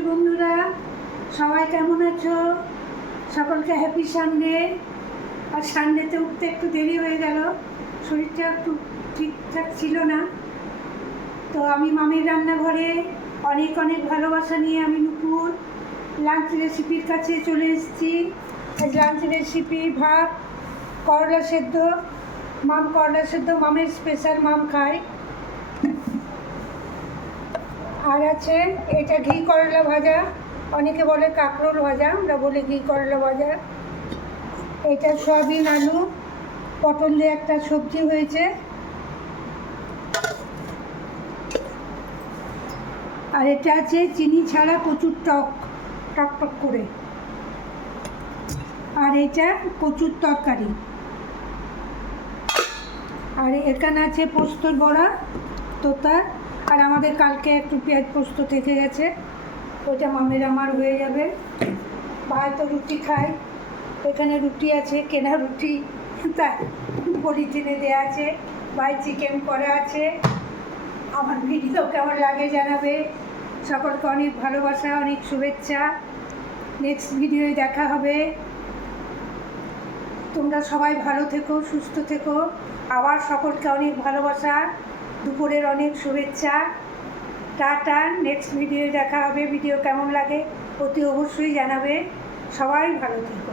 নমস্কার বন্ধুরা, সবাই কেমন আছো? সকলকে হ্যাপি সানডে। আর সানডেতে উঠতে একটু দেরি হয়ে গেল, শরীরটা একটু ঠিকঠাক ছিল না। তো আমি মামির রান্নাঘরে অনেক অনেক ভালোবাসা নিয়ে আমি নুপুর লাঞ্চ রেসিপির কাছে চলে এসেছি। লাঞ্চ রেসিপি ভাত, করলা সেদ্ধ, মাম করলা সেদ্ধ মামের স্পেশাল, মাম খায়। আর আছে এটা ঘি করলা ভাজা, অনেকে বলে কাঁকরোল ভাজা, আমরা বলি ঘি করলা ভাজা। এটা সয়াবিন আলু পটল দিয়ে একটা সবজি হয়েছে। আর এটা আছে চিনি ছাড়া কচুর টক, টক টক করে। আর এটা কচুর তরকারি। আর এখানে আছে পোস্তর বড়া, তোতা। আর আমাদের কালকে একটু পেঁয়াজ পোস্ত থেকে গেছে, ওইটা মামের আমার হয়ে যাবে। ভাই তো রুটি খায়, এখানে রুটি আছে, কেনা রুটি, তাই পলিথিনে দেওয়া আছে। ভাই চিকেন করা আছে। আমার ভিডিও কেমন লাগে জানাবে। সকলকে অনেক ভালোবাসা, অনেক শুভেচ্ছা। নেক্সট ভিডিওয়ে দেখা হবে। তোমরা সবাই ভালো থেকো, সুস্থ থেকো। আবার সকলকে অনেক ভালোবাসা, দুপুরের অনেক শুভেচ্ছা। টাটা। নেক্সট ভিডিওয়ে দেখা হবে। ভিডিও কেমন লাগে অতি অবশ্যই জানাবে। সবাই ভালো থেকো।